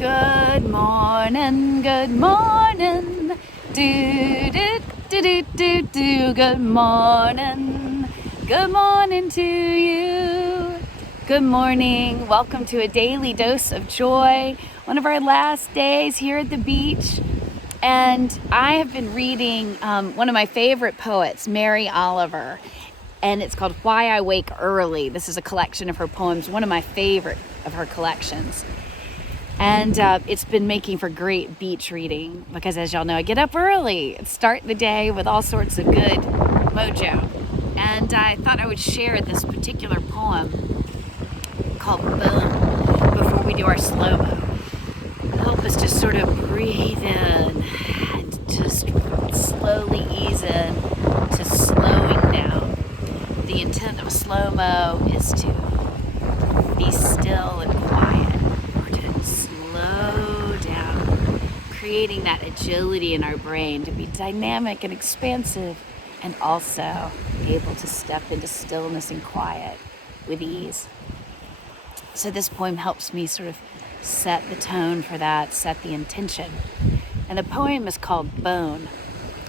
Good morning, good morning. Do do do do do do. Good morning. Good morning to you. Good morning. Welcome to a daily dose of joy. One of our last days here at the beach. And I have been reading one of my favorite poets, Mary Oliver. And it's called Why I Wake Early. This is a collection of her poems, one of my favorite of her collections. And it's been making for great beach reading because, as y'all know, I get up early and start the day with all sorts of good mojo. And I thought I would share this particular poem called Boom before we do our slow-mo. Help us just sort of breathe in and just slowly ease in to slowing down. The intent of slow-mo is to be still and quiet, or to slow down, creating that agility in our brain to be dynamic and expansive, and also able to step into stillness and quiet with ease. So this poem helps me sort of set the tone for that, set the intention. And the poem is called Bone,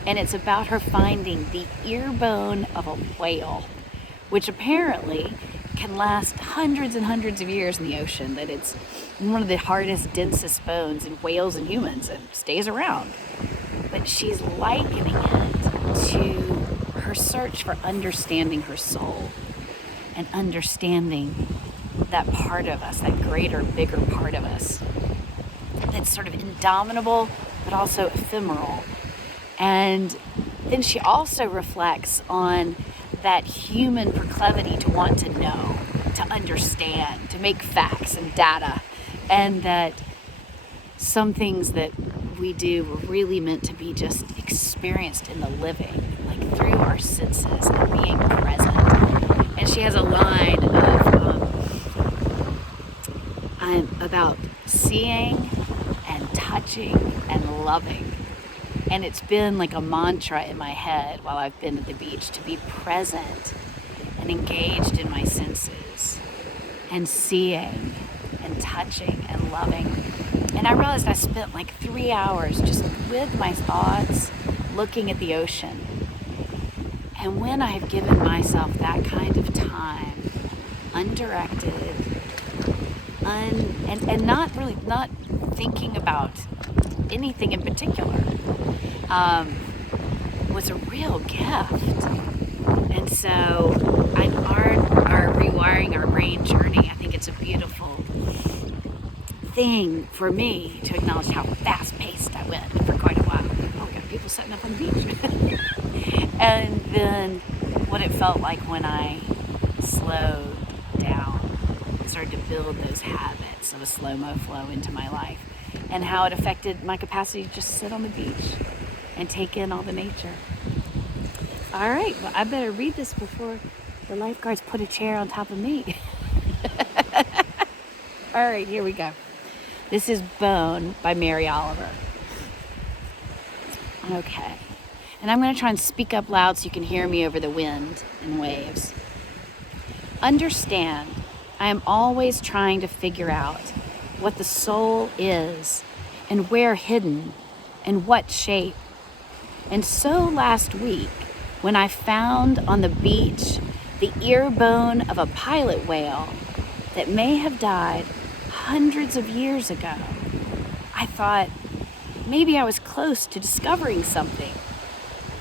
and it's about her finding the ear bone of a whale, which apparently can last hundreds and hundreds of years in the ocean, that it's one of the hardest, densest bones in whales and humans and stays around. But she's likening it to her search for understanding her soul and understanding that part of us, that greater, bigger part of us that's sort of indomitable but also ephemeral. And then she also reflects on that human proclivity to want to know, to understand, to make facts and data, and that some things that we do were really meant to be just experienced in the living, like through our senses and being present. And she has a line of about seeing and touching and loving. And it's been like a mantra in my head while I've been at the beach, to be present and engaged in my senses and seeing and touching and loving. And I realized I spent like 3 hours just with my thoughts looking at the ocean. And when I have given myself that kind of time, undirected, and not thinking about anything in particular, was a real gift. And so our rewiring our brain journey, I think it's a beautiful thing for me to acknowledge how fast-paced I went for quite a while. Oh, we got people setting up on the beach. And then what it felt like when I slowed down, started to build those habits of a slow-mo flow into my life, and how it affected my capacity to just sit on the beach and take in all the nature. All right, well, I better read this before the lifeguards put a chair on top of me. All right, here we go. This is Bone by Mary Oliver. Okay, and I'm going to try and speak up loud so you can hear me over the wind and waves. Understand, I am always trying to figure out what the soul is and where hidden and what shape. And so last week, when I found on the beach the ear bone of a pilot whale that may have died hundreds of years ago, I thought maybe I was close to discovering something.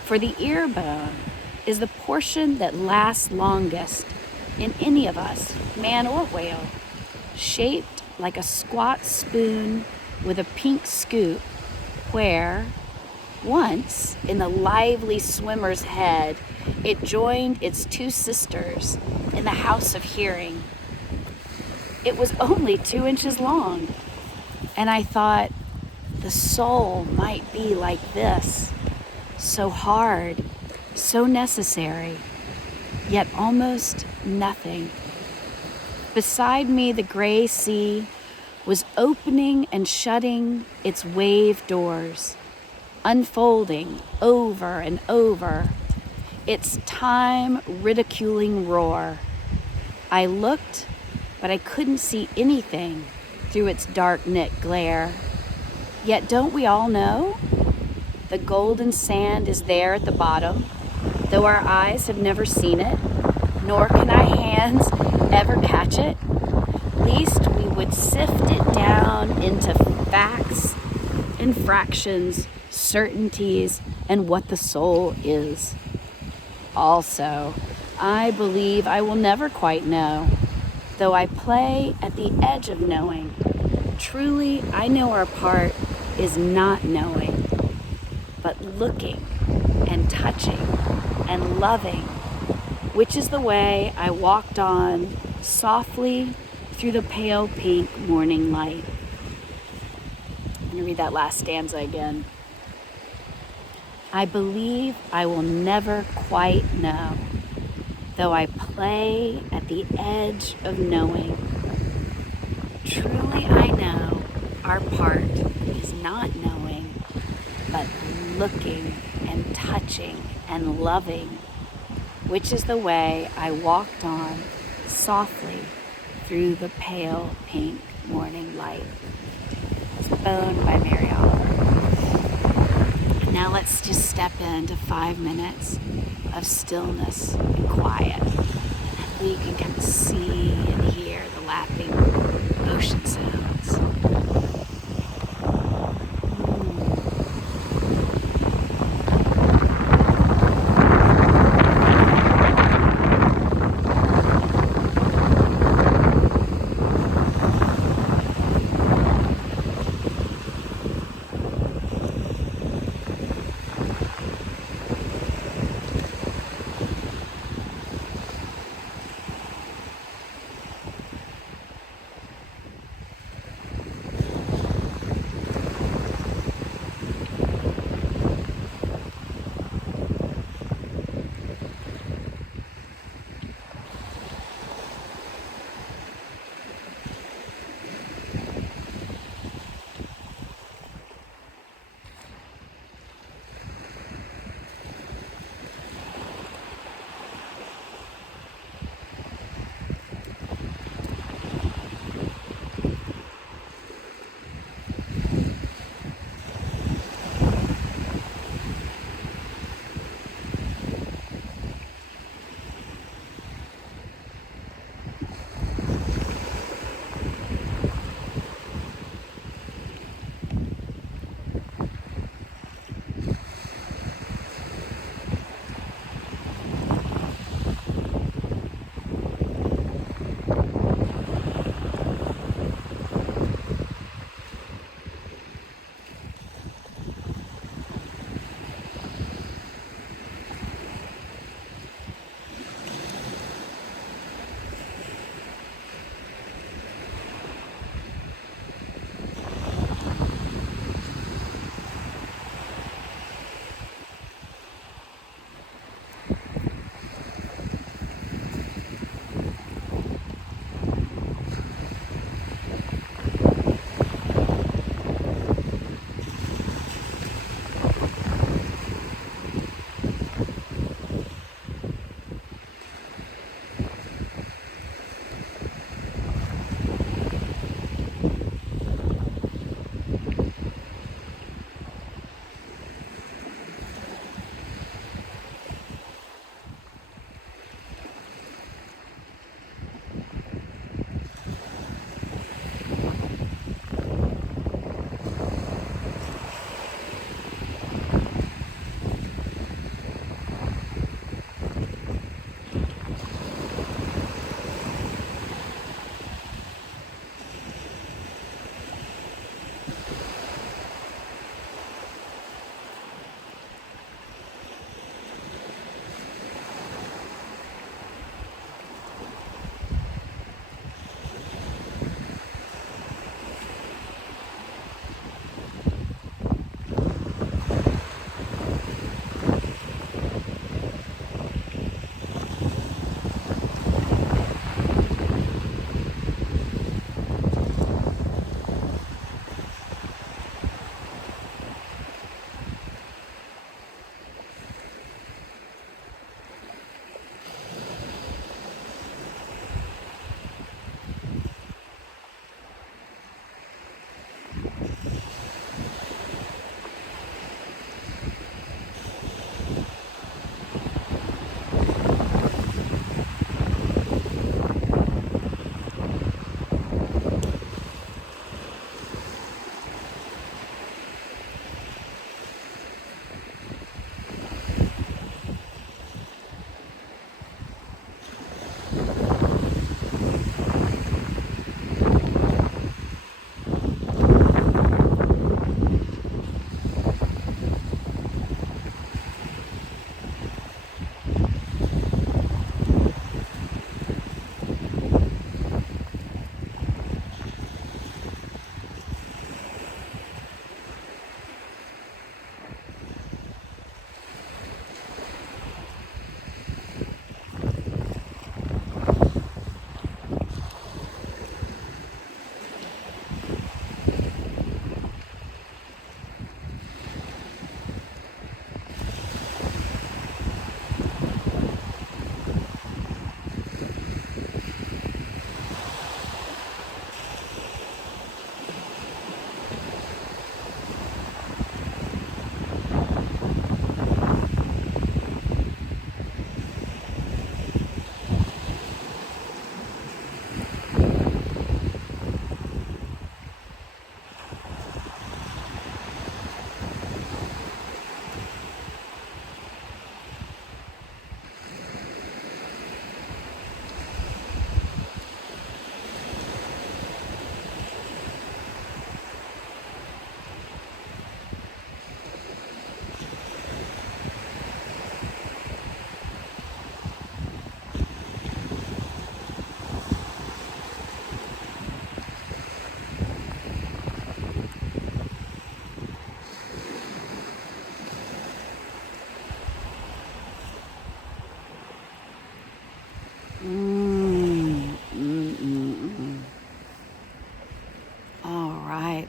For the ear bone is the portion that lasts longest in any of us, man or whale, shaped like a squat spoon with a pink scoop, where once, in the lively swimmer's head, it joined its two sisters in the house of hearing. It was only 2 inches long, and I thought the soul might be like this, so hard, so necessary, yet almost nothing. Beside me, the gray sea was opening and shutting its wave doors, unfolding over and over, its time-ridiculing roar. I looked, but I couldn't see anything through its dark knit glare. Yet don't we all know? The golden sand is there at the bottom, though our eyes have never seen it, nor can our hands ever catch it. Least we would sift it down into facts and fractions, certainties, and what the soul is. Also, I believe I will never quite know, though I play at the edge of knowing. Truly, I know our part is not knowing, but looking and touching and loving, which is the way I walked on softly through the pale pink morning light. I'm going to read that last stanza again. I believe I will never quite know, though I play at the edge of knowing. Truly I know our part is not knowing, but looking and touching and loving, which is the way I walked on softly through the pale pink morning light. Spoon by Mary Oliver. Now let's just step into 5 minutes of stillness and quiet. And we can kind of see and hear the lapping ocean sounds.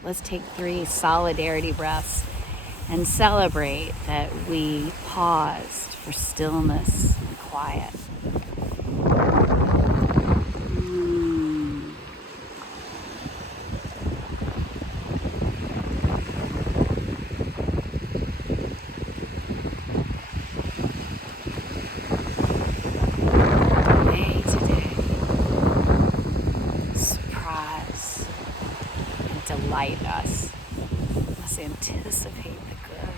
Let's take 3 solidarity breaths and celebrate that we paused for stillness and quiet. May today surprise and delight us. Let's anticipate the good.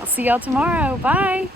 I'll see y'all tomorrow. Bye.